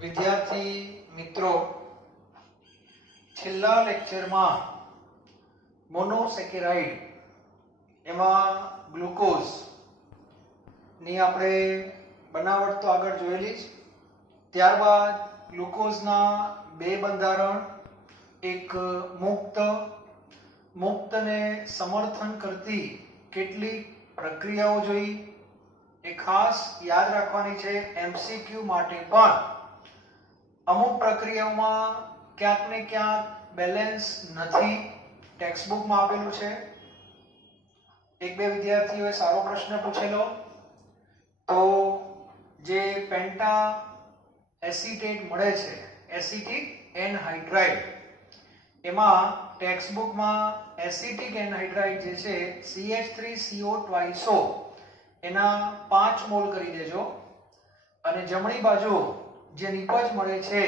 વિદ્યાર્થી મિત્રો, છેલ્લા લેક્ચરમાં મોનોસેકેરાઇડ એમાં ગ્લુકોઝ ની આપણે બનાવટ તો આગળ જોયેલી જ. ત્યારબાદ ગ્લુકોઝના બે બંધારણ, એક મુક્તને સમર્થન કરતી કેટલીક પ્રક્રિયાઓ જોઈ. એ ખાસ યાદ રાખવાની છે એમસીક્યુ માટે પણ. અમુક પ્રક્રિયાઓમાં ક્યાંક ને ક્યાંક બેલેન્સ નથી, ટેક્સ્ટબુકમાં આપેલું છે. એક બે વિદ્યાર્થીઓએ સારો પ્રશ્ન પૂછેલો, તો જે પેન્ટા એસિટેટ મળે છે, એસિટિક એનહાઇડ્રાઇડ, એમાં ટેક્સ્ટબુકમાં એસિટિક એનહાઇડ્રાઇડ જે છે CH3CO2 એના 5 મોલ કરી દેજો. અને જમણી બાજુ જે નિપજ મળે છે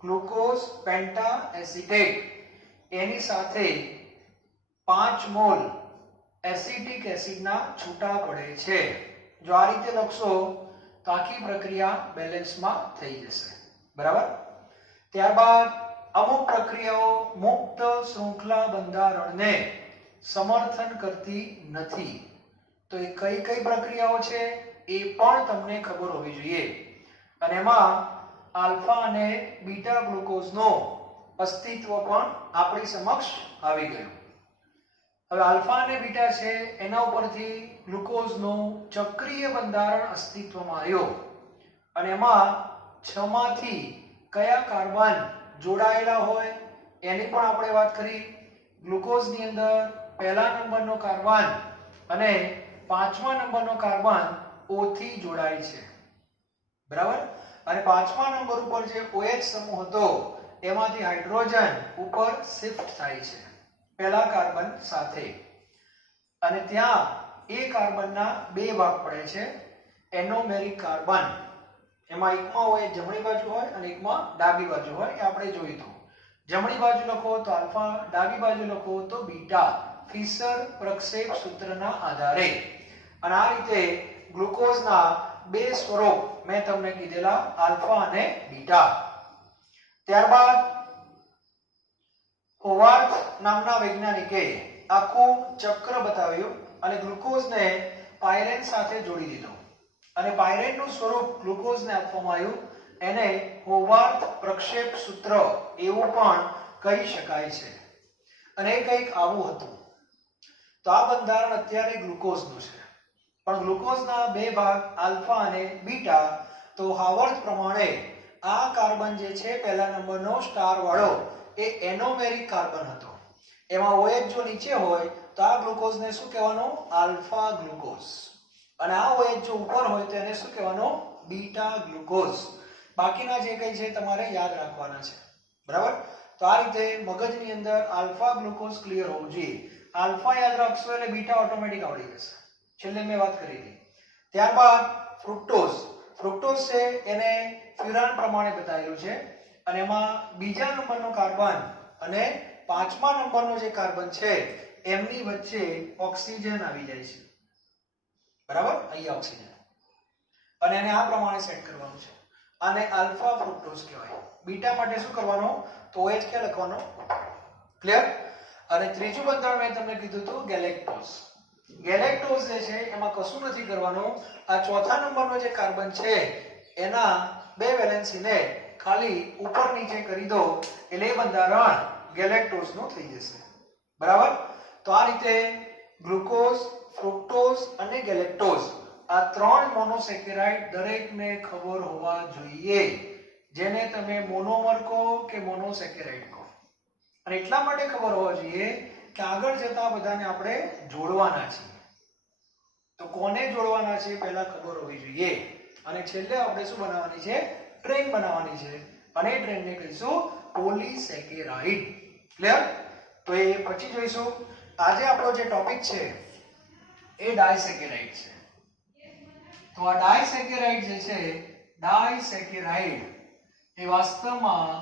ગ્લુકોઝ પેન્ટા એસિટેટ, એની સાથે 5 મોલ એસિટિક એસિડના છૂટા પડે છે. જો આ રીતે લખશો તો આખી પ્રક્રિયા બેલેન્સમાં થઈ જશે. બરાબર. ત્યારબાદ અમુક પ્રક્રિયાઓ મુક્ત શૃંખલા બંધારણને સમર્થન કરતી નથી. તો એ કઈ કઈ પ્રક્રિયાઓ છે એ પણ તમને ખબર હોવી જોઈએ. અને એમાં આલ્ફા અને બીટા ગ્લુકોઝનો અસ્તિત્વ પણ આપણી સમક્ષ આવી ગયું. હવે આલ્ફા અને બીટા છે એના ઉપરથી ગ્લુકોઝનું ચક્રીય બંધારણ અસ્તિત્વમાં આવ્યો. અને એમાં 6 માંથી કયા કાર્બન જોડાયેલા હોય એની પણ આપણે વાત કરી. ગ્લુકોઝની અંદર પહેલા નંબરનો કાર્બન અને 5મા નંબરનો કાર્બન O થી જોડાય છે. બરાબર. અને 5મા નંબર ઉપર જે OH સમૂહ હતો એમાંથી હાઇડ્રોજન ઉપર શિફ્ટ થાય છે પહેલા કાર્બન સાથે. અને ત્યાં એ કાર્બનના બે ભાગ પડે છે, એનોમેરિક કાર્બન. એમાં એકમાં OH જમણી બાજુ હોય અને એકમાં ડાબી બાજુ હોય. એ આપણે જોયું હતું. જમણી બાજુ લખો તો આલ્ફા, ડાબી બાજુ લખો તો બીટા, ફિશર પ્રક્ષેપ સૂત્રના આધારે. અને આ રીતે ગ્લુકોઝના બે સ્વરૂપ મેં તમને કીધેલા, આલ્ફા અને બીટા. ત્યારબાદ હોવાર્થ નામના વૈજ્ઞાનિકે આખું ચક્ર બતાવ્યું અને ગ્લુકોઝને પાયરેન સાથે જોડી દીધો. અને પાયરેનનું સ્વરૂપ ગ્લુકોઝને આપવામાં આવ્યું. એને હોવાર્થ પ્રક્ષેપ સૂત્ર એવું પણ કહી શકાય છે. અને એ કંઈક આવું હતું. તો આ બંધારણ અત્યારે ગ્લુકોઝનું છે. પણ ગ્લુકોઝના બે ભાગ આલ્ફા અને બીટા. તો હોવાર્થ પ્રમાણે આ કાર્બન જે છે પહેલા નંબરનો સ્ટાર વાળો એ એનોમેરિક કાર્બન હતો. એમાં OH જો નીચે હોય તો આ ગ્લુકોઝને શું કહેવાનું? Alpha glucose. અને આ OH જો ઉપર હોય તો એને શું કહેવાનું? Beta glucose. બાકીના જે કંઈ છે તમારે યાદ રાખવાના છે. બરાબર. તો આ રીતે મગજની અંદર આલ્ફા ગ્લુકોઝ ક્લિયર હોવું જોઈએ. આલ્ફા યાદ રાખશો એટલે બીટા ઓટોમેટિક આવડી જશે. છેલ્લે મેં વાત કરી હતી. ત્યારબાદ ફ્રુક્ટોઝ. ફ્રુક્ટોઝ છે એને ફ્યુરાન પ્રમાણે બતાવેલું છે. અને એમાં બીજા નંબરનો કાર્બન અને 5મા નંબરનો જે કાર્બન છે એમની વચ્ચે ઓક્સિજન આવી જાય છે. બરાબર. અહીંયા ઓક્સિજન. અને એને આ પ્રમાણે સેટ કરવાનું છે. આને આલ્ફા ફ્રુક્ટોઝ કહેવાય. બીટા માટે શું કરવાનું? તો OH ક્યાં લખવાનો? ક્લિયર. અને ત્રીજું બંધારણ મેં તમને કીધું હતું ગેલેક્ટોઝ. ગેલેક્ટોઝ જે છે એમાં કશું નથી કરવાનું. આ ચોથા નંબરનો જે કાર્બન છે એના બે વેલેન્સીને ખાલી ઉપર નીચે કરી દો એટલે એ બંધારણ ગેલેક્ટોઝનું થઈ જશે. બરાબર. તો આ રીતે ગ્લુકોઝ, ફ્રુક્ટોઝ અને ગેલેક્ટોઝ આ 3 મોનોસેકેરાઇડ દરેકને ખબર હોવા જોઈએ. જેને તમે મોનોમર કહો કે મોનોસેકેરાઇડ કહો. અને એટલા માટે ખબર હોવા જોઈએ કે આગળ જતા બધાને આપણે જોડવાના છીએ. તો કોને જોડવાના છે પહેલા ખબર હોવી જોઈએ. અને છેલ્લે આપણે શું બનાવવાની છે? ટ્રેન બનાવવાની છે. અને એ ટ્રેનને કહીશું પોલીસેકેરાઇડ. ક્લિયર. તો એ પછી જોઈશું. આજે આપણો જે ટોપિક છે એ ડાયસેકેરાઇડ છે. તો આ ડાયસેકેરાઇડ જે છે, ડાયસેકેરાઇડ એ વાસ્તવમાં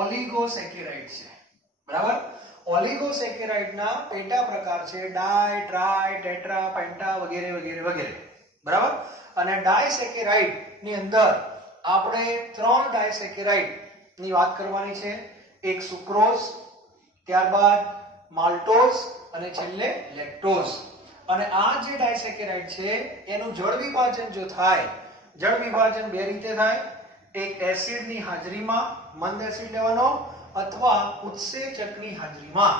ઓલિગોસેકેરાઇડ છે. બરાબર. ઓલિગોસેકેરાઇડના પેટા પ્રકાર છે ડાય, ટ્રાય, ટેટ્રા, પેન્ટા વગેરે વગેરે વગેરે. બરાબર. અને ડાયસેકેરાઇડ ની અંદર આપણે 3 ડાયસેકેરાઇડ ની વાત કરવાની છે. એક સુક્રોઝ, ત્યારબાદ માલ્ટોઝ અને છેલ્લે લેક્ટોઝ. અને આ જે ડાયસેકેરાઇડ છે એનું જળ વિભાજન જો થાય, જળ વિભાજન બે રીતે થાય. એક એસિડની હાજરીમાં, મંદ એસિડ લેવાનો, અથવા ઉત્સેચકની હાજરીમાં.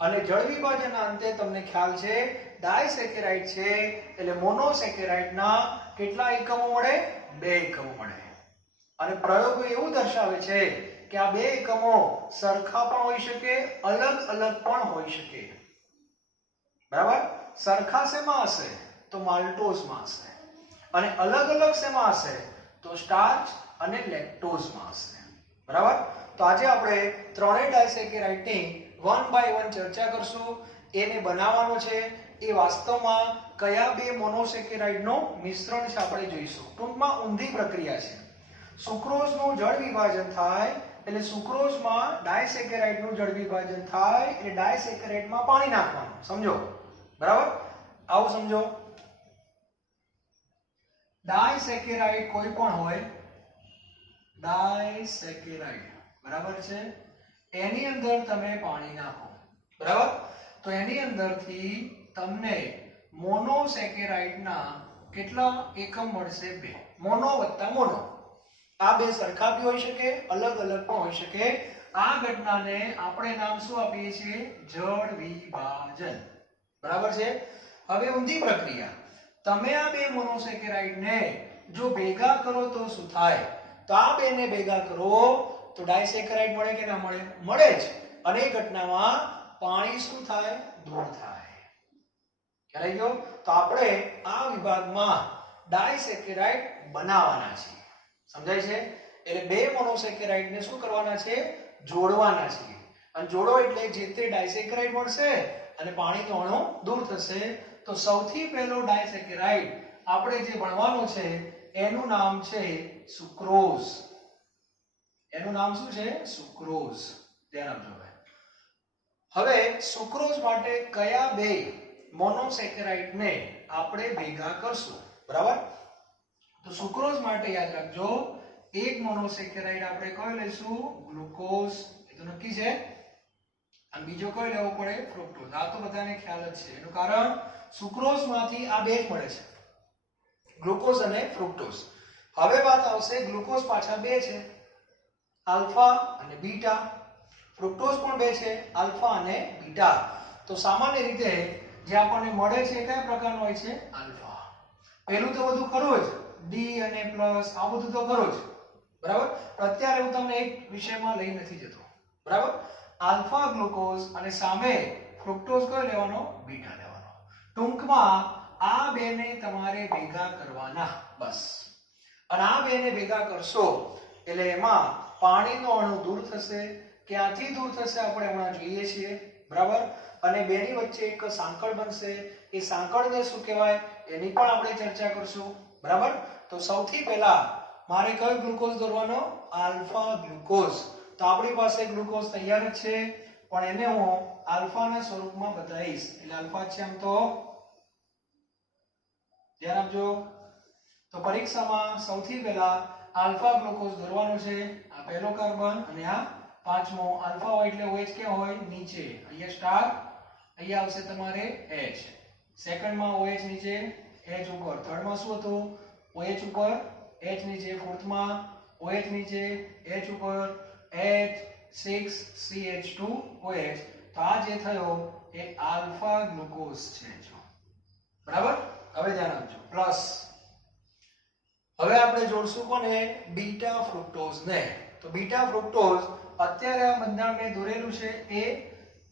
અને જળ વિભાજનના અંતે તમને ખ્યાલ છે ડાયસેકેરાઇડ છે એટલે મોનોસેકેરાઇડના કેટલા એકમો મળે? 2 એકમો મળે. અને પ્રયોગો એવું દર્શાવે છે કે આ 2 એકમો સરખા પણ હોઈ શકે, અલગ અલગ પણ હોઈ શકે. બરાબર? સરખા શેમાં હશે? તો માલ્ટોઝમાં હશે. અને અલગ અલગ શેમાં હશે? તો સ્ટાર્ચ અને લેક્ટોઝમાં હશે. બરાબર? તો આજે આપણે ત્રણેય ડાયસેકેરાઇડની 1 બાય 1 ચર્ચા કરશું. એને બનાવવાનો છે એ વાસ્તવમાં કયા 2 મોનોસેકેરાઇડનું મિશ્રણ છે આપણે જોઈશું. ટૂંકમાં ઊંધી પ્રક્રિયા છે. સુક્રોઝનું જળ વિભાજન થાય એટલે સુક્રોઝમાં ડાયસેકેરાઇડનું જળ વિભાજન થાય એટલે ડાયસેકેરાઇડમાં પાણી નાખવાનું. સમજો? બરાબર? આવું સમજો. ડાયસેકેરાઇડ કોઈ પણ હોય, ડાયસેકેરાઇડ, બરાબર છે, એની અંદર તમે પાણી નાખો. બરાબર? તો એની અંદરથી તમને મોનોસેકેરાઇડના કેટલા એકમ મળશે? 2. મોનો વત્તા મોનો. આ 2 સરખા બી હોઈ શકે, અલગ અલગ પણ હોઈ શકે. આ ઘટનાને આપણે નામ શું આપીએ છીએ? જળ વિભાજન. બરાબર છે? હવે ઊંધી પ્રક્રિયા. તમે આ 2 મોનોસેકેરાઇડને જો ભેગા કરો તો શું થાય? તો આ 2 ને ભેગા કરો તો ડાયસેકેરાઇડ મળે કે ના મળે? મળે જ. અને એ ઘટનામાં પાણી શું થાય? દૂર થાય. ખ્યાલ આવી ગયો? તો આપણે આ વિભાગમાં ડાયસેકેરાઇડ બનાવવાના છીએ. સમજાય છે? એટલે 2 મોનોસેકેરાઇડને શું કરવાના છે? જોડવાના છે. અને જોડો એટલે જે તે ડાયસેકેરાઇડ મળશે અને પાણીનો અણુ દૂર થશે. તો સૌથી પહેલો ડાયસેકેરાઇડ આપણે જે ભણવાનો છે એનું નામ છે સુક્રોઝ. એનું નામ શું છે? સુક્રોઝ. ધ્યાન આપજો. હવે સુક્રોઝ માટે કયા 2 મોનોસેકેરાઇડને આપણે ભેગા કરશું? બરાબર? તો સુક્રોઝ માટે યાદ રાખજો, એક મોનોસેકેરાઇડ આપણે કયો લઈશું? ગ્લુકોઝ. એ તો નક્કી છે. અને બીજો કયો લેવો પડે? ફ્રુક્ટોઝ. આ તો બધાને ખ્યાલ જ છે. એનું કારણ સુક્રોઝમાંથી આ 2 જ મળે છે, ગ્લુકોઝ અને ફ્રુક્ટોઝ. હવે વાત આવશે, ગ્લુકોઝ પાછા 2 છે, આલ્ફા અને બીટા. ફ્રુક્ટોઝ પણ 2 છે, આલ્ફા અને બીટા. તો સામાન્ય રીતે જે આપણને મળે છે કયા પ્રકારનો હોય છે? આલ્ફા. પહેલું તો બધું ખરું જ, ડી અને પ્લસ આ બધું તો ખરું જ. બરાબર? અત્યારે હું તમને એક વિષયમાં લઈ નથી જતો. બરાબર? આલ્ફા ગ્લુકોઝ અને સામે ફ્રુક્ટોઝ કયો લેવાનો? બીટા લેવાનો. ટૂંકમાં આ 2 ને તમારે ભેગા કરવાના, બસ. અને આ 2 ને ભેગા કરશો એટલે એમાં પાણીનો અણુ દૂર થશે. ક્યાંથી દૂર થશે આપણે હમણાં જોઈએ છીએ. બરાબર? અને 2 ની વચ્ચે એક સાંકળ બનશે. એ સાંકળને શું કહેવાય એની પણ આપણે ચર્ચા કરશું. બરાબર? તો સૌથી પહેલા મારે કયો ગ્લુકોઝ દોરવાનો? Alpha glucose. તો આપણી પાસે ગ્લુકોઝ તૈયાર જ છે, પણ એને હું આલ્ફાના સ્વરૂપમાં બતાવીશ. એટલે આલ્ફા છે આમ તો. ધ્યાન આપજો. તો પરીક્ષામાં સૌથી પહેલા આલ્ફા ગ્લુકોઝ દોરવાનો છે. આ પહેલો કાર્બન અને આ પાંચમો. આલ્ફા હોય એટલે OH ક્યાં હોય? નીચે. અહીંયા સ્ટાર, અહીંયા આવશે તમારે H. સેકન્ડમાં OH નીચે, H ઉપર. થર્ડમાં શું હતું? OH ઉપર, H નીચે. ફોર્થમાં OH નીચે, H ઉપર, H6CH2OH. તો આ જે થયો એ આલ્ફા ગ્લુકોઝ છે. બરાબર? હવે ધ્યાન આપજો. પ્લસ હવે આપણે જોડશું કોને? બીટા ફ્રુક્ટોઝ ને. તો બીટા ફ્રુક્ટોઝ અત્યારે આ બંધારણ મેં દોરેલું છે એ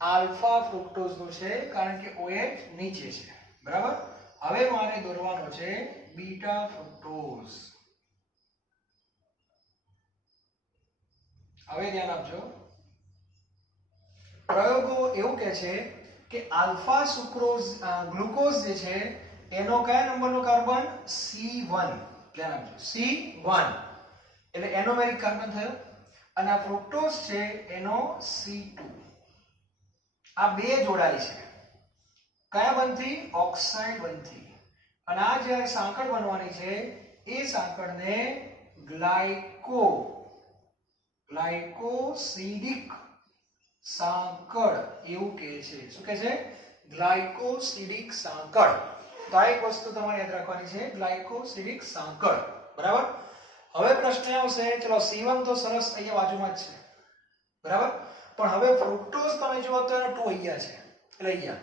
આલ્ફા ફ્રુક્ટોઝ નું છે, કારણ કે OH નીચે છે. બરાબર? હવે મારે દોરવાનો છે બીટા ફ્રુક્ટોઝ. હવે ધ્યાન આપજો. પ્રયોગો એવું કહે છે કે આલ્ફા સુક્રોઝ ગ્લુકોઝ જે છે એનો કયા નંબરનો કાર્બન? C1. ધ્યાન આપજો. C1 એટલે એનોમેરિક કાર્બન થયો. અને આ ફ્રુક્ટોઝ છે એનો C2. આ 2 જોડાય છે. કયા બનથી? ઓક્સાઇડ બનથી. અને આ જે સાંકળ બનવાની છે એ સાંકળને ગ્લાયકોસિડિક સાંકળ એવું કહે છે. શું કહે છે? ગ્લાયકોસિડિક સાંકળ. તો આ એક વસ્તુ તમારે યાદ રાખવાની છે, ગ્લાયકોસિડિક સાંકળ. બરાબર. હવે પ્રશ્ન આવશે, ચલો C1 તો સરસ અહીંયા બાજુમાં જ છે. બરાબર. પણ હવે ફ્રુક્ટોઝ તમે જુઓ તો એનો 2 અહીંયા છે, એટલે અહીંયા.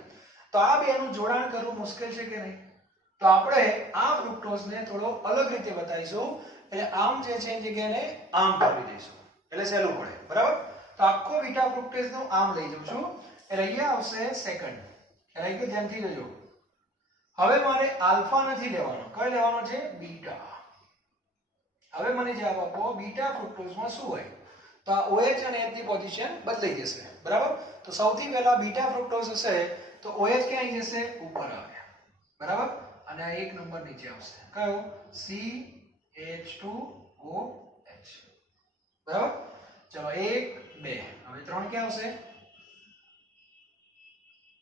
તો આ બેનું જોડાણ કરવું મુશ્કેલ છે કે નહીં? તો આપણે આ ફ્રુક્ટોઝને થોડો અલગ રીતે બતાવીશું. એટલે આમ જે છે એની જગ્યાએ આમ કરી દઈશું, એટલે સહેલું પડે. બરાબર. તો આખો બીટા ફ્રુક્ટોઝ નો આમ લઈ જાઉં છું, એટલે અહીંયા આવશે સેકન્ડ. એટલે કે ધ્યાનથી જોજો. હવે મારે આલ્ફા નથી લેવાનો, કયો લેવાનો છે? બીટા. હવે મને જવાબ આપો, બીટા ફ્રુક્ટોઝમાં શું હોય? તો આ OH અને H ની પોઝિશન બદલાઈ જશે. બરાબર. તો સૌથી પહેલા બીટા ફ્રુક્ટોઝ હશે તો OH ક્યાં આવી જશે? ઉપર આવે. બરાબર. અને આ એક નંબર નીચે આવશે, કયો? CH2OH. બરાબર. ચલો 1 2, હવે 3 ક્યાં આવશે?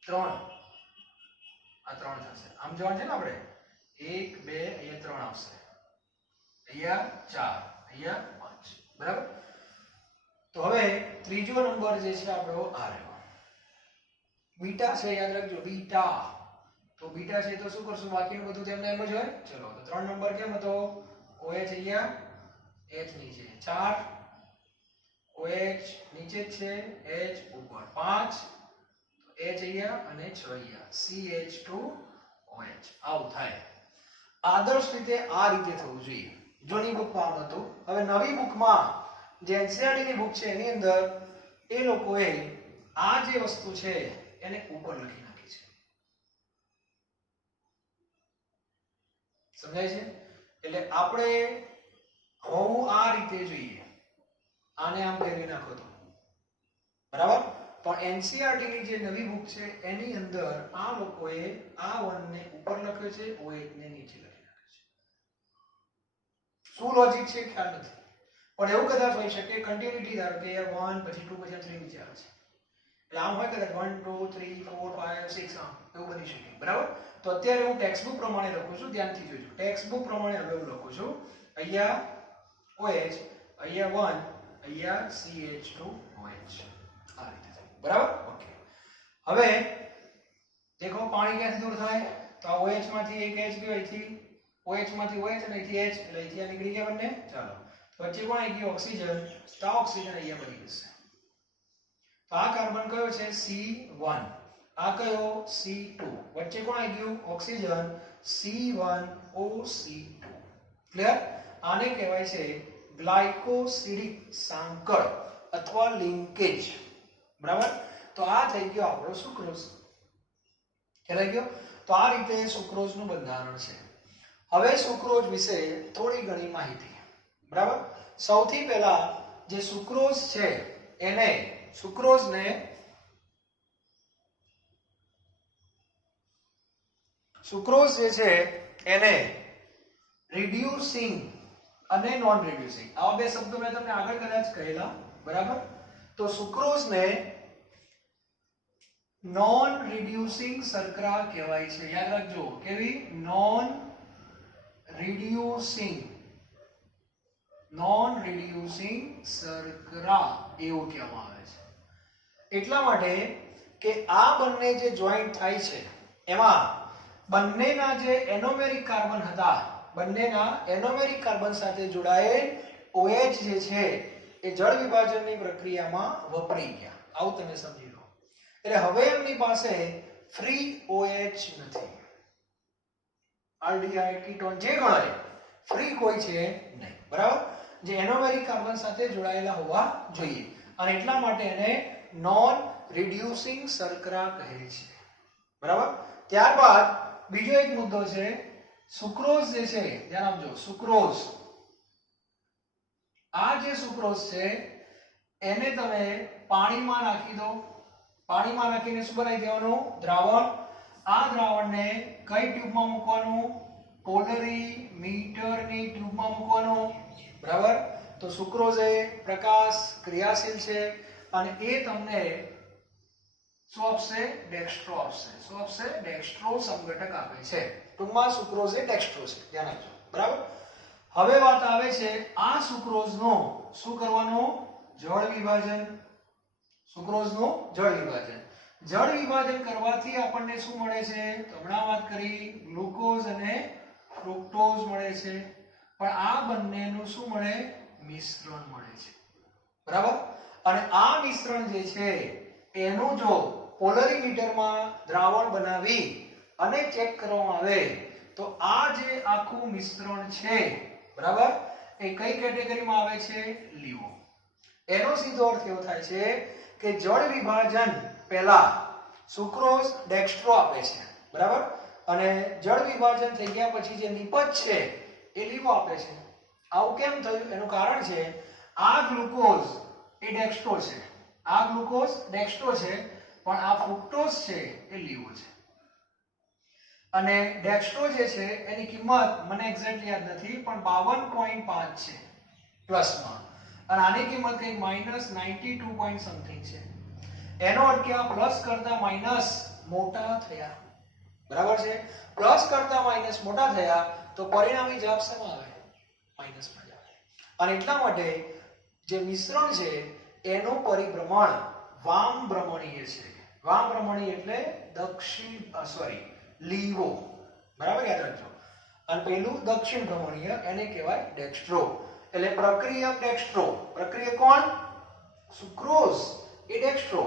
3. આ 3 થશે. આમ જોવાનું છે ને આપણે, 1 2, અહીંયા 3 આવશે, અહીંયા 4, અહીંયા 5. બરાબર. તો હવે ત્રીજો નંબર જે છે આપણો આ રહ્યો, બીટા છે. યાદ રાખજો, બીટા. તો બીટા છે તો શું કરશું? બાકીનું બધું તેમને એમ જ હોય. ચલો તો 3 નંબર કેમ હતો? OH અહીંયા, H નીચે, 4 OH નીચે જ છે, H ઉપર, 5 H અહીંયા અને 6 અહીંયા, CH2OH. આવું થાય. આદર્શ રીતે આ રીતે થવું જોઈએ. જૂની બુકમાં આમ હતું. હવે નવી બુકમાં જે NCERT ની બુક છે એની અંદર એ લોકોએ આ જે વસ્તુ છે એને ઉપર લખી નાખી છે. સમજાય છે? એટલે આપણે હોવું આ રીતે જોઈએ, આને આમ ફેરવી નાખો તો. બરાબર. પણ NCERT ની જે નવી બુક છે એની અંદર આ લોકોએ આ 1 ને ઉપર લખ્યો છે, OH ને નીચે લખી નાખ્યો છે. શું લોજિક છે ખ્યાલ નથી, પણ એવું કદાચ હોઈ શકે કન્ટિન્યુટી, ધારો કે 1 પછી 2 પછી 3 નીચે આવે છે, એટલે આમ હોય કદાચ 1 2 3 4 5 6 આમ એવું બની શકે. બરાબર. તો અત્યારે હું ટેક્સ્ટ બુક પ્રમાણે લખું છું, ધ્યાનથી જોજો. ટેક્સ્ટ બુક પ્રમાણે હવે હું લખું છું, અહીંયા OH, અહીંયા 1, અહીંયા CH2OH. આ રીતે. બરાબર. ઓકે. હવે દેખો પાણી ક્યાંથી દૂર થાય? તો આ OH માંથી એક H ગયો, અહીંથી OH માંથી OH અને અહીંથી H, એટલે અહીંથી આ નીકળી ગયા બંને. ચાલો વચ્ચે કોણ આવી ગયું? ઓક્સિજન. તો આ ઓક્સિજન અહીંયા બની જશે. તો આ કાર્બન કયો છે? C1. આ કયો? C2. વચ્ચે કોણ આવી ગયું? Oxygen, C1O2. ક્લિયર? આને કહેવાય છે ગ્લાયકોસિડિક સાંકળ અથવા લિંકેજ. બરાબર. તો આ થઈ ગયો આપણો સુક્રોઝ. ખ્યાલ ગયો? તો આ રીતે સુક્રોઝનું બંધારણ છે. હવે સુક્રોઝ વિશે થોડી ઘણી માહિતી. બરાબર. સૌથી પહેલા જે સુક્રોઝ છે એને સુક્રોઝને સુક્રોઝ જે છે એને રિડ્યુસિંગ અને નોન રિડ્યુસિંગ, આવા બે શબ્દો મેં તમને આગળ કદાચ કહેલા. બરાબર. તો સુક્રોઝને નોન રિડ્યુસિંગ શર્કરા કહેવાય છે. યાદ રાખજો, કેવી? નોન રિડ્યુસિંગ શર્કરા એવું કહેવામાં આવે છે. એટલા માટે કે આ બંને જે જોઈન્ટ થાય છે એમાં બંનેના જે એનોમેરિક કાર્બન હતા, બંનેના એનોમેરિક કાર્બન સાથે જોડાયેલ OH જે છે એ જળ વિભાજનની પ્રક્રિયામાં વપરાઈ ગયા. આવું તમે સમજી લો. એટલે હવે એમની પાસે ફ્રી OH નથી. આલ્ડીહાઇડ, કીટોન જે ગણાય ફ્રી કોઈ છે નહીં. બરાબર. જે એનોમેરિક કાર્બન સાથે જોડાયેલા હોવા જોઈએ, અને એટલા માટે એને નોન રિડ્યુસિંગ શર્કરા કહે છે. બરાબર. ત્યારબાદ બીજો એક મુદ્દો છે સુક્રોઝ જે છે. ધ્યાન આપજો, સુક્રોઝ. આ જે સુક્રોઝ છે એને તમે પાણીમાં નાખી દો. પાણીમાં નાખીને શું બનાવી દેવાનું? દ્રાવણ. આ દ્રાવણને કઈ ટ્યુબમાં મૂકવાનું? પોલરીમીટરની ટ્યુબમાં મૂકવાનું. બરાબર. તો સુક્રોઝ એ પ્રકાશ ક્રિયાશીલ છે અને એ તમને શું આપશે? ડેક્સ્ટ્રો આપશે. શું આપશે? ડેક્સ્ટ્રો સંઘટક આપે છે. ટૂંકમાં સુક્રોઝ એ ડેક્સ્ટ્રો છે. ધ્યાન રાખજો. બરાબર. હવે વાત આવે છે આ સુક્રોઝનો શું કરવાનું, જળ વિભાજન. સુક્રોઝનું જળ વિભાજન. જળ વિભાજન કરવાથી આપણને શું મળે છે, તો હમણાં વાત કરી ગ્લુકોઝ અને ફ્રુક્ટોઝ મળે છે. પણ આ બંનેનું શું મળે, મિશ્રણ મળે છે. બરાબર. અને આ મિશ્રણ જે છે એનું જો પોલરીમીટરમાં દ્રાવણ બનાવી અને ચેક કરવામાં આવે તો આ જે આખું મિશ્રણ છે, બરાબર, એ કઈ કેટેગરીમાં આવે છે, લીવો. એનો સીધો અર્થ એવો થાય છે કે જળ વિભાજન પહેલા સુક્રોઝ ડેક્સ્ટ્રો આપે છે, બરાબર, અને જળ વિભાજન થઈ ગયા પછી જે નિપજ છે એ લીવો આપે છે. આવું કેમ થયું, એનું કારણ છે આ ગ્લુકોઝ એ ડેક્સ્ટ્રો છે, આ ગ્લુકોઝ ડેક્સ્ટ્રો છે, પણ આ ફ્રુક્ટોઝ છે એ લીવો છે. અને ડેક્સ્ટ્રો જે છે એની કિંમત મને એક્ઝેક્ટલી યાદ નથી, પણ 52.5 છે પ્લસમાં, અને આની કિંમત કંઈક -92 પોઈન્ટ સમથિંગ છે. એનો અર્થ કે આ પ્લસ કરતા માઈનસ મોટા થયા, બરાબર છે. પ્લસ કરતા માઈનસ મોટા થયા તો પરિણામી જવાબ શેમાં આવે, માઈનસમાં જ આવે. અને એટલા માટે જે મિશ્રણ છે એનું પરિભ્રમણ વામ ભ્રમણીય છે. વામ ભ્રમણીય એટલે લીવો, બરાબર, યાદ રાખજો. અને પેલું દક્ષિણ ભ્રમણીય, એને કહેવાય ડેક્સ્ટ્રો. એટલે પ્રક્રિયક ડેક્સ્ટ્રો, પ્રક્રિયક કોણ, સુક્રોઝ એ ડેક્સ્ટ્રો.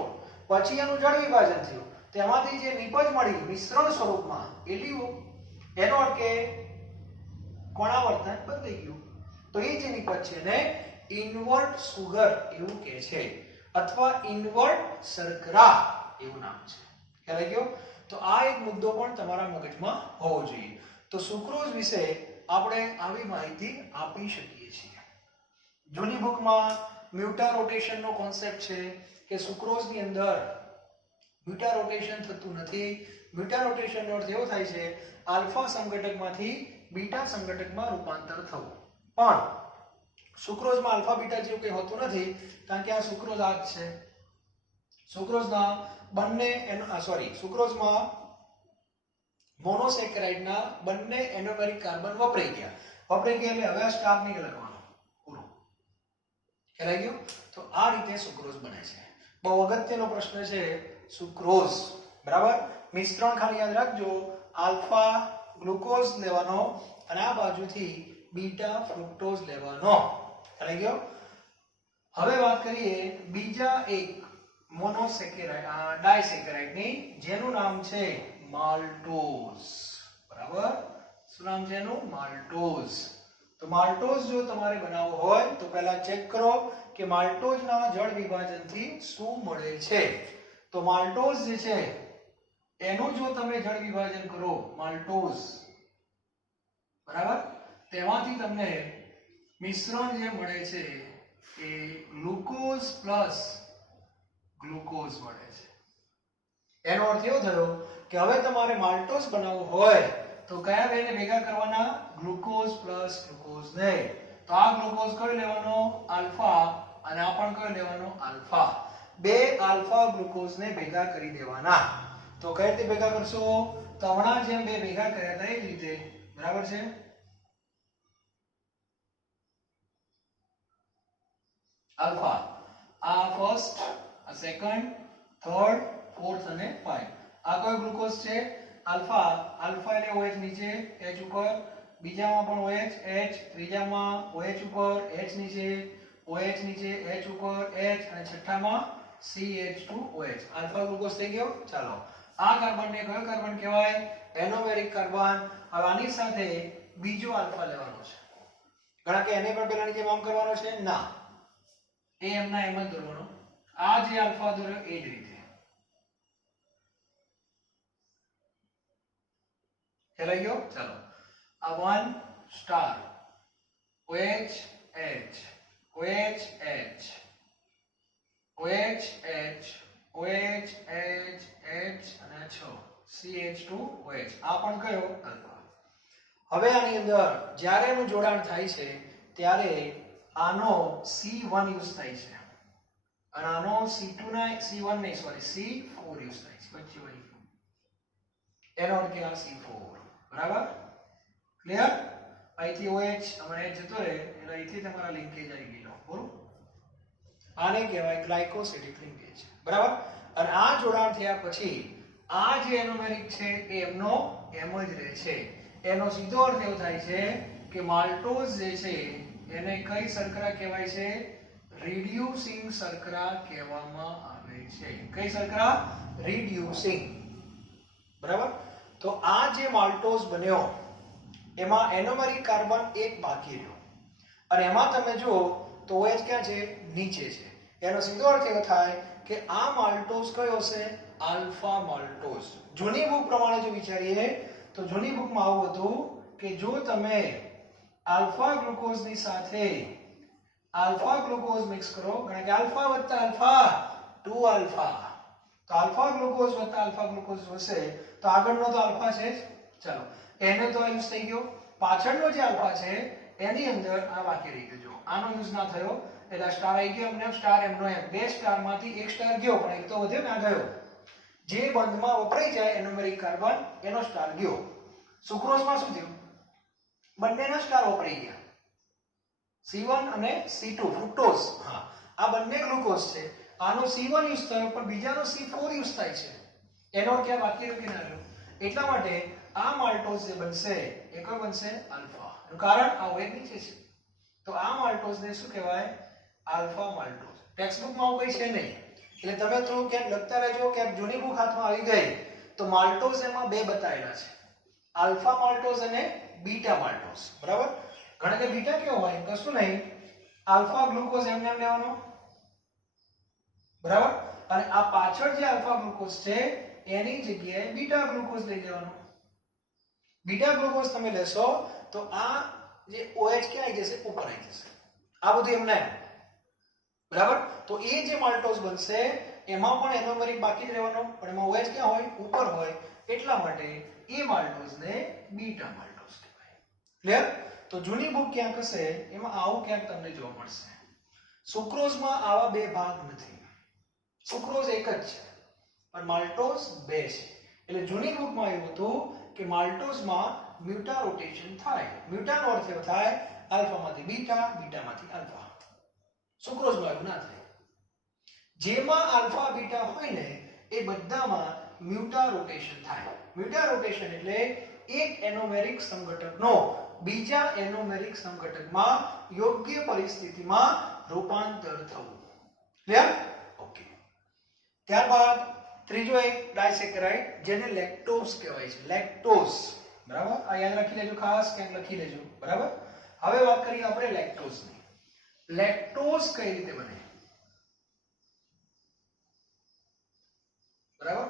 પછી એનું જળ વિભાજન થયું, તેમાંથી જે નિપજ મળી મિશ્રણ સ્વરૂપમાં એ લીવો. એનો અર્થ કે કોણાવર્તન બદલાઈ ગયું. તો એ જે નિપજ છે ને ઇન્વર્ટ સુગર એવું કહે છે, અથવા ઇન્વર્ટ શર્કરા એવું નામ છે. ખ્યાલ આવી ગયો. તો આ એક મુદ્દો પણ તમારા મગજમાં હોવો જોઈએ. તો સુક્રોઝ વિશે આપણે આવી માહિતી આપી શકીએ છીએ. જૂની બુકમાં મ્યુટા રોટેશનનો કોન્સેપ્ટ છે કે સુક્રોઝની અંદર મ્યુટા રોટેશન થતું નથી. મ્યુટા રોટેશનનો અર્થ એવો થાય છે આલ્ફા સંઘટકમાંથી બીટા સંઘટકમાં રૂપાંતર થવું. પણ સુક્રોઝમાં આલ્ફા બીટા જેવું કંઈ હોતું નથી, કારણ કે આ સુક્રોઝ આ જ છે. સુક્રોઝના બંને સુક્રોઝમાં મોનોસેકેરાઇડના બંને એનોમેરિક કાર્બન વપરાઈ ગયા એટલે હવે આ સ્ટાર નહીં લખવાનો, પૂરો. ખ્યાલ આવી ગયો. તો આ રીતે સુક્રોઝ બને છે. બહુ અગત્યનો પ્રશ્ન છે સુક્રોઝ, બરાબર. મિશ્રણ ખાલી યાદ રાખજો, આલ્ફા ગ્લુકોઝ લેવાનો અને આ બાજુથી બીટા ફ્રુક્ટોઝ લેવાનો. ખ્યાલ આવી ગયો. હવે વાત કરીએ બીજા એક મોનોસેકેરાઇડ ડાયસેકેરાઇડની, જેનું નામ છે માલ્ટોઝ. બરાબર, શું નામ છે એનું, માલ્ટોઝ. તો માલ્ટોઝ જો તમારે બનાવવો હોય તો પહેલા ચેક કરો કે માલ્ટોઝના જળ વિભાજનથી શું મળે છે. તો માલ્ટોઝ જે છે એનું જો તમે જળ વિભાજન કરો માલ્ટોઝ, બરાબર, તેમાંથી તમને મિશ્રણ જે મળે છે એ ગ્લુકોઝ પ્લસ ગ્લુકોઝ મળે છે. એનો અર્થ એવો થયો કે હવે તમારે માલ્ટોઝ બનાવવું હોય તો કયા બેને ભેગા કરવાના, ગ્લુકોઝ પ્લસ ગ્લુકોઝ ને. તો આ ગ્લુકોઝ કયો લેવાનો, આલ્ફા, અને આ પણ કયો લેવાનો, આલ્ફા. બે આલ્ફા ગ્લુકોઝ ને ભેગા કરી દેવાના. તો કઈ રીતે ભેગા કરશો, તો હમણાં જેમ બે ભેગા કર્યા હતા એ જ રીતે, બરાબર છે. આલ્ફા, આ ફર્સ્ટ, આ સેકન્ડ, થર્ડ, ફોર્થ અને 5. આ કયો ગ્લુકોઝ છે, આલ્ફા. આલ્ફા એટલે OH નીચે, H ઉપર, બીજામાં પણ OH, H, ત્રીજામાં OH ઉપર, H નીચે, OH નીચે, H ઉપર, H, અને છઠ્ઠામાં CH2OH. આલ્ફા ગ્લુકોઝ થઈ ગયો. ચાલો, આ કાર્બનને કયો કાર્બન કહેવાય, એનોમેરિક કાર્બન. હવે આની સાથે બીજો આલ્ફા લેવાનો છે. ઘણા કે એને પણ પેલાની જેમ આમ કરવાનો છે, ના, એ એમના એમ જ દોરવાનો. આ જે આલ્ફા દોર્યો એ જ રીતે. ખ્યાલ આવી ગયો. ચાલો, આ 1 star, OH, H, OH, H, OH, H, OH, H, H, અને 6 CH2OH. આ પણ કયો, આલ્ફા. હવે આની અંદર જ્યારે એનું જોડાણ થાય છે ત્યારે આનો C1 યુઝ થાય છે, અને આનો C1 નહીં, C4 યુઝ થાય છે વચ્ચે વળી. એનો અર્થ કે આ C4, બરાબર, ક્લિયર. અહીંથી OH અને H જતો રહે એટલે અહીંથી તમારા લિંકેજ આવી ગયેલો બરોબર આને કહેવાય ગ્લાયકોસિડિક લિંકેજ બરાબર અને આ જોડાણ થયા પછી આ જે એનોમેરિક છે એ એમનો એમ જ રહે છે એનો સીધો અર્થ એવો થાય છે કે માલ્ટોઝ જે છે એને કઈ શર્કરા કહેવાય છે રિડ્યુસિંગ શર્કરા કહેવામાં આવે છે કઈ શર્કરા રિડ્યુસિંગ બરાબર તો આ જે માલ્ટોઝ બન્યો એમાં એનોમેરિક કાર્બન એક બાકી રહ્યો અને એમાં તમે જુઓ તો OH ક્યાં છે નીચે છે એનો સીધો અર્થ એવો થાય કે આ માલ્ટોઝ કયો હશે આલ્ફા માલ્ટોઝ જૂની બુક પ્રમાણે જો વિચારીએ તો જૂની બુકમાં આવું હતું કે જો તમે આલ્ફા ગ્લુકોઝની સાથે આલ્ફા ગ્લુકોઝ મિક્સ કરો કારણ કે આલ્ફા વત્તા આલ્ફા 2 આલ્ફા તો આલ્ફા ગ્લુકોઝ વત્તા આલ્ફા ગ્લુકોઝ હશે તો આગળનો તો આલ્ફા છે જ ચાલો એને તો યુઝ થઈ ગયો પાછળનો જે આલ્ફા છે એની અંદર આ બાકી રહી ગયો જો આનો યુઝ ના થયો એટલે સ્ટાર આવી ગયો એમને સ્ટાર એમનો એમ બે સ્ટારમાંથી એક સ્ટાર ગયો પણ એક તો વધ્યો ને આ ગયો જે બંધમાં વપરાઈ જાય એનોમેરિક કાર્બન એનો સ્ટાર ગયો સુક્રોઝમાં શું થયું બંનેના સ્ટાર વપરાઈ ગયા C1 અને C2 ફ્રુક્ટોઝ હા આ બંને ગ્લુકોઝ છે આનો C1 યુઝ થયો પણ બીજાનો C4 યુઝ થાય છે એનો ક્યાં બાકી રહ્યો કે ના રહ્યો એટલા માટે આ માલ્ટોઝ જે બનશે એ કયો બનશે આલ્ફા એનું કારણ આ OH નીચે છે તો આ માલ્ટોઝ ને શું કહેવાય આલ્ફા માલ્ટોઝ ટેક્સ્ટ બુકમાં આવું કઈ છે નહીં એટલે તમે થોડું ક્યાંક લખતા રહેજો કે જૂની બુક હાથમાં આવી ગઈ તો માલ્ટોઝ એમાં બે બતાવેલા છે આલ્ફા માલ્ટોઝ અને બીટા માલ્ટોઝ બરાબર ઘણા કે બીટા કેવો હોય કશું નહીં આલ્ફા ગ્લુકોઝ એમને એમ લેવાનો બરાબર અને આ પાછળ જે આલ્ફા ગ્લુકોઝ છે એની જગ્યાએ બીટા ગ્લુકોઝ લઈ લેવાનો બીટા ગ્લુકોઝ તમે લેશો તો આ જે OH ક્યાં આવી જશે ઉપર આવી જશે આ બધું એમને બરાબર તો એ જે માલ્ટોઝ બનશે એમાં પણ એનોમેરિક બાકી જ રહેવાનો પણ એમાં OH ક્યાં હોય ઉપર હોય એટલા માટે એ માલ્ટોઝને બીટા માલ્ટોઝ કહેવાય ક્લિયર તો જૂની બુક ક્યાંક હશે એમાં આવું ક્યાંક તમને જોવા મળશે સુક્રોઝમાં આવા બે ભાગ નથી સુક્રોઝ એક જ છે પણ માલ્ટોઝ બે છે એટલે જૂની બુકમાં એવું હતું કે માલ્ટોઝમાં મ્યુટા રોટેશન થાય મ્યુટાનો અર્થ એવો થાય આલ્ફામાંથી બીટા બીટામાંથી આલ્ફા સુક્રોઝમાં એવું ના થાય જેમાં આલ્ફા બીટા હોય ને એ બધામાં મ્યુટા રોટેશન થાય મ્યુટા રોટેશન એટલે એક એનોમેરિક સંઘટકનો બીજા એનોમેરિક સંઘટકમાં યોગ્ય પરિસ્થિતિમાં રૂપાંતર થવું ક્લિયર ઓકે ત્યારબાદ ત્રીજો એક ડાયસેકેરાઇડ જેને લેક્ટોઝ કહેવાય છે લેક્ટોઝ બરાબર આ યાદ રાખી લેજો ખાસ ક્યાંક લખી લેજો બરાબર હવે વાત કરીએ આપણે લેક્ટોઝની લેક્ટોઝ કઈ રીતે બને બરાબર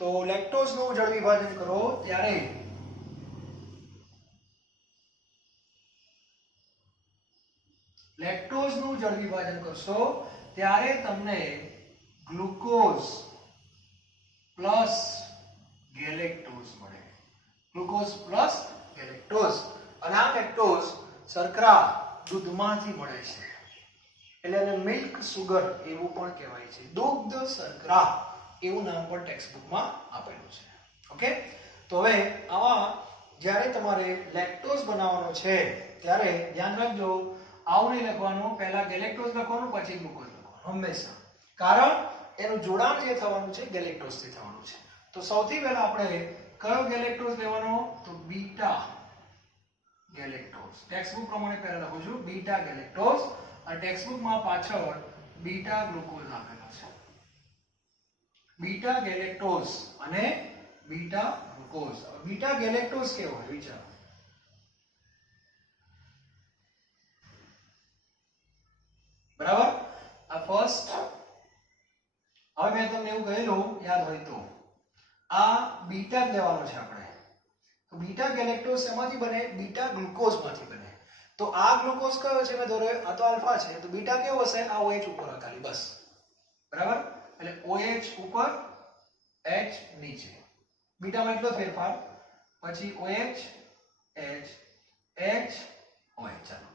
તો લેક્ટોઝ નું જળ વિભાજન કરો ત્યારે લેક્ટોઝ નું જળ વિભાજન કરશો ત્યારે તમને ગ્લુકોઝ પ્લસ ગેલેક્ટોઝ મળે ગ્લુકોઝ પ્લસ ગેલેક્ટોઝ અને આ લેક્ટોઝ શર્કરા દૂધમાંથી મળે છે એટલે એને મિલ્ક સુગર એવું પણ કહેવાય છે દુગ્ધ શર્કરા એવું નામ પણ ટેક્સ્ટ બુકમાં આપેલું છે ઓકે તો હવે આવા જ્યારે તમારે લેક્ટોઝ બનાવવાનો છે ત્યારે ધ્યાન રાખજો આવું નહીં લખવાનું પહેલા ગેલેક્ટોઝ લખવાનું પછી ગ્લુકોઝ લખવાનું હંમેશા કારણ એનું જોડાણ જે થવાનું છે ગેલેક્ટોઝ થી થવાનું છે તો સૌથી પહેલા આપણે કયો ગેલેક્ટોઝ લેવાનો તો બીટા ગેલેક્ટોઝ ટેક્સ્ટ બુક પ્રમાણે પહેલા લખું છું બીટા ગેલેક્ટોઝ અને ટેક્સ્ટ બુકમાં પાછળ બીટા ગ્લુકોઝ આપેલો છે બીટા ગેલેક્ટોઝ અને બીટા ગ્લુકોઝ બીટા ગેલેક્ટોઝ કેવો હોય વિચારો બરાબર આ ફર્સ્ટ હવે મેં તમને એવું કહેલું યાદ હોય તો આ બીટા જ લેવાનો છે આપણે તો બીટા ગેલેક્ટોઝ એમાંથી બને બીટા ગ્લુકોઝમાંથી બને તો આ ગ્લુકોઝ કયો છે મેં ધોર્યો આ તો આલ્ફા છે તો બીટા કેવો હશે આ OH ઉપર ખાલી બસ બરાબર એટલે OH ઉપર H નીચે બીટામાં એટલો ફેરફાર પછી OH H H OH ચાલો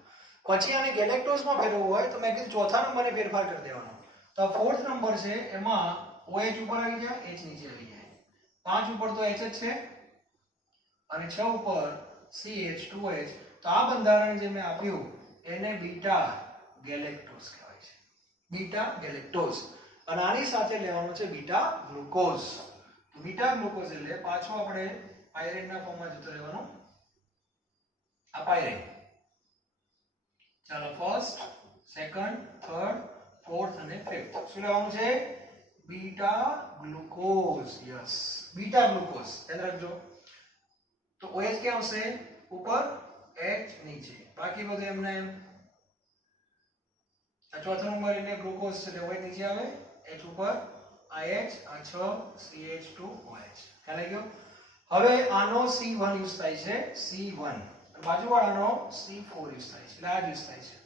પછી આને ગેલેક્ટોઝમાં ફેરવવું હોય તો મેં કીધું ચોથા નંબરે ફેરફાર કરી દેવાનો તો આ ફોર્થ નંબર છે એમાં OH ઉપર આવી જાય H નીચે આવી જાય 5 ઉપર તો H જ છે અને 6 ઉપર CH2H તો આ બંધારણ જે મેં આપ્યું એને બીટા ગેલેક્ટોઝ કહેવાય છે. બીટા ગેલેક્ટોઝ અને આની સાથે લેવાનું છે બીટા ગ્લુકોઝ. બીટા ગ્લુકોઝ એટલે પાછો આપણે પાયરેટના ફોર્મમાં જતો રહેવાનો. આ પાયરેટ. ચાલો ફર્સ્ટ, સેકન્ડ, થર્ડ, ફોર્થ અને ફિફ્થ. શું લેવાનું છે? Beta glucose. Yes, beta glucose. યાદ રાખજો. તો OH ક્યાં આવશે? ઉપર, H નીચે. બાકી બધું એમને એમ. આ ચોથો નંબર એટલે ગ્લુકોઝ છે એટલે OH નીચે આવે, H ઉપર, આ H, આ 6 CH2OH. ખ્યાલ આવી ગયો? હવે આનો C1 યુઝ થાય છે, C1. બાજુવાળાનો C4 યુઝ થાય છે. એટલે આ યુઝ થાય છે.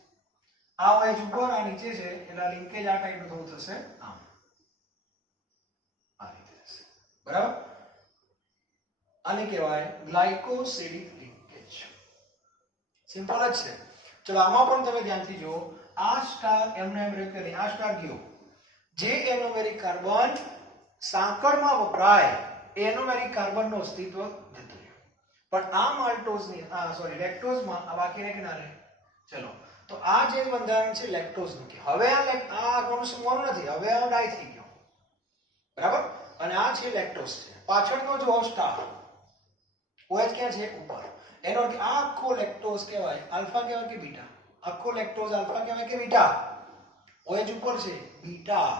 આ OH ઉપર, આ નીચે છે એટલે લિંકેજ આ ટાઈપનું થવું થશે આમ. આ રીતે થશે. બરાબર? આને કહેવાય ગ્લાયકોસિડિક લિંકેજ. સિમ્પલ જ છે. ચલો આમાં પણ તમે ધ્યાનથી જુઓ. આ સ્ટાર એમને એમ રહ્યો કે નહીં? આ સ્ટાર ગયો. જે એનોમેરિક કાર્બન સાંકળમાં વપરાય એનોમેરિક કાર્બનનું અસ્તિત્વ જતું રહ્યું. પણ આ માલ્ટોઝની લેક્ટોઝમાં આ બાકી રહે કે ના રહે? ચલો તો આ જે બંધારણ છે લેક્ટોઝનું કે હવે આ કોનું સમવાનું નથી. હવે આ ડાય થઈ ગયો. બરાબર? અને આ છે લેક્ટોઝ છે. પાછળનો જો સ્ટાર OH ક્યાં છે? ઉપર. એનો અર્થ આ આખો લેક્ટોઝ કહેવાય. આલ્ફા કહેવાય કે બીટા? આખો લેક્ટોઝ આલ્ફા કહેવાય કે બીટા? OH ઉપર છે, બીટા.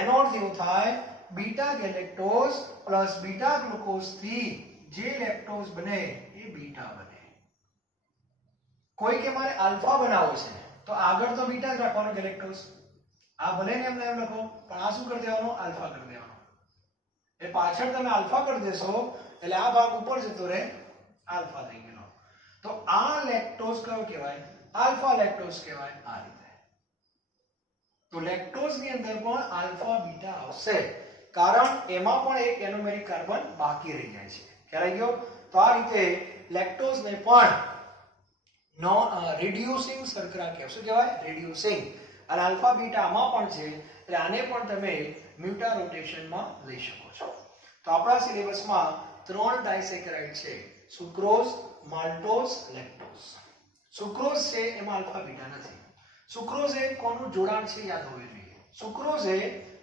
એનો અર્થ એવો થાય beta galactose plus beta glucose થી જે લેક્ટોઝ બને એ બીટા બને. કોઈ કે મારે આલ્ફા બનાવવો છે તો આગળ તો બીટા જ રાખવાનો ગેલેક્ટોઝ. આ ભલે ને એમને એમ લખો પણ આ શું કરી દેવાનો? આલ્ફા કરી દેવાનો. એ પાછળ તમે આલ્ફા કરી દેશો એટલે આ ભાગ ઉપર જતો રહે, આલ્ફા થઈ ગયો. તો આ લેક્ટોઝ કયો કહેવાય? આલ્ફા લેક્ટોઝ કહેવાય. આ રીતે. તો લેક્ટોઝ ની અંદર પણ આલ્ફા બીટા આવશે કારણ એમાં પણ એક એનોમેરિક કાર્બન બાકી રહી જાય છે. ખ્યાલ આવી ગયો? તો આ રીતે લેક્ટોઝ ને પણ રિડ્યુસિંગ શર્કરા કહેવાય. શું કહેવાય? રિડ્યુસિંગ. અને આલ્ફા બીટા આમાં પણ છે એટલે આને પણ તમે મ્યુટા રોટેશનમાં લઈ શકો છો. તો આપણા સિલેબસમાં 3 ડાયસેકેરાઇડ છે: સુક્રોઝ, માલ્ટોઝ, લેક્ટોઝ. સુક્રોઝ છે એમાં આલ્ફા બીટા નથી. સુક્રોઝ એ કોનું જોડાણ છે યાદ હોવું જોઈએ. સુક્રોઝ એ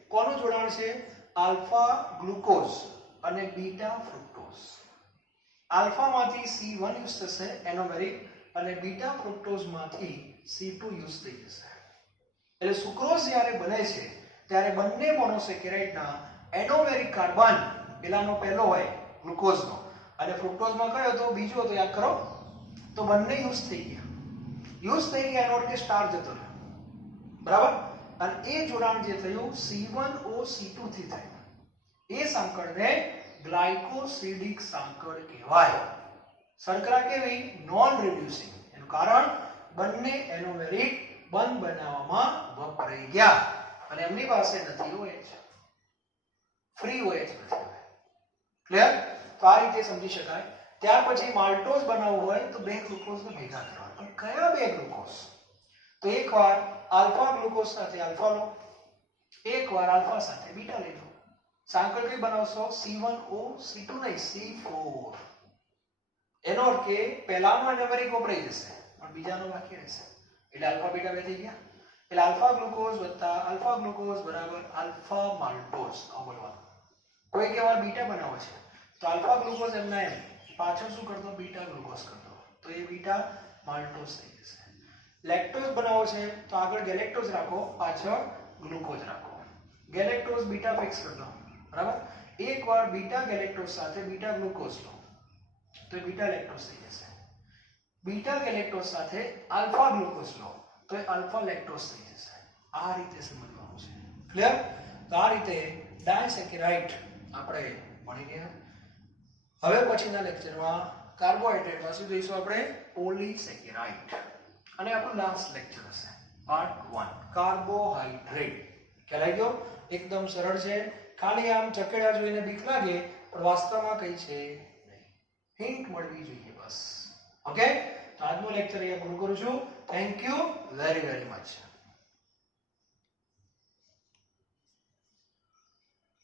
કોનું જોડાણ છે? આલ્ફા ગ્લુકોઝ અને બીટા ફ્રુક્ટોઝ. આલ્ફામાંથી C1 યુઝ થશે એનોમેરિક અને બીટા ફ્રુક્ટોઝમાંથી C2 યુઝ થઈ જશે. એટલે સુક્રોઝ જ્યારે બને છે ત્યારે બંને મોનોસેકેરાઇડના એનોમેરિક કાર્બન પેલાનો પહેલો હોય ગ્લુકોઝનો અને ફ્રુક્ટોઝમાં કયો હતો? બીજો હતો. યાદ કરો. તો બંને યુઝ થઈ ગયા. યુઝ થઈ ગયા એનો અર્થ કે સ્ટાર જતો રહ્યો. બરાબર? અને એ જોડાણ જે થયું C1O2 થી થયું એ સાંકળને ગ્લાયકોસિડિક સાંકળ કહેવાય. શર્કરા કેવી? Non reducing. એનું કારણ બંને એનોમેરિક બંધ બનાવવામાં વપરાઈ ગયા અને એમની પાસે નથી OH. ફ્રી OH નથી. ક્લિયર? તો આ રીતે સમજી શકાય. ત્યાર પછી માલ્ટોઝ બનાવવું હોય તો બે ગ્લુકોઝને ભેગા કરવા. પણ કયા બે ગ્લુકોઝ? તો એકવાર આલ્ફા ગ્લુકોઝ સાથે આલ્ફા લો, એકવાર આલ્ફા સાથે બીટા લઈ લો. સાંકળ કઈ બનાવશો? C1O2 નહીં, C4. એનો અર્થ કે પહેલાનો એનોમેરિક વપરાઈ જશે પણ બીજાનો બાકી રહેશે. એટલે આલ્ફા બીટા બે થઈ ગયા. એટલે આલ્ફા ગ્લુકોઝ વત્તા આલ્ફા ગ્લુકોઝ બરાબર આલ્ફા માલ્ટોઝ. આવું બોલવાનું. કોઈ કે વાર બીટા બનાવો છે તો આલ્ફા ગ્લુકોઝ એમના એમ પાછળ શું કરતો? બીટા ગ્લુકોઝ કરતો. તો એ બીટા માલ્ટોઝ થઈ જશે. લેક્ટોઝ બનાવો છે તો આગળ ગેલેક્ટોઝ રાખો, પાછળ ગ્લુકોઝ રાખો. ગેલેક્ટોઝ બીટા ફિક્સ કરી દો. બરાબર? એકવાર બીટા ગેલેક્ટોઝ સાથે બીટા ગ્લુકોઝ લો તો એ બીટા લેક્ટોઝ થઈ જશે. બીટા ગેલેક્ટોઝ સાથે આલ્ફા ગ્લુકોઝ લો તો એ આલ્ફા લેક્ટોઝ થઈ જશે. આ રીતે સમજવાનું છે. ક્લિયર? તો આ રીતે ડાયસેકેરાઇડ આપણે ભણી ગયા. હવે પછીના લેક્ચરમાં કાર્બોહાઈડ્રેટમાં શું જોઈશું? આપણે પોલીસેકેરાઇડ. અને આપણું લાસ્ટ લેક્ચર હશે પાર્ટ 1 કાર્બોહાઈડ્રેટ. ખ્યાલ આવી ગયો? એકદમ સરળ છે. ખાલી આમ ચકેડા જોઈને બીક લાગે પણ વાસ્તવમાં કઈ છે નહીં. હિન્ટ મળવી જોઈએ બસ. ઓકે? તો આજનું લેક્ચર અહીંયા પૂરું કરું છું. Thank you very very much.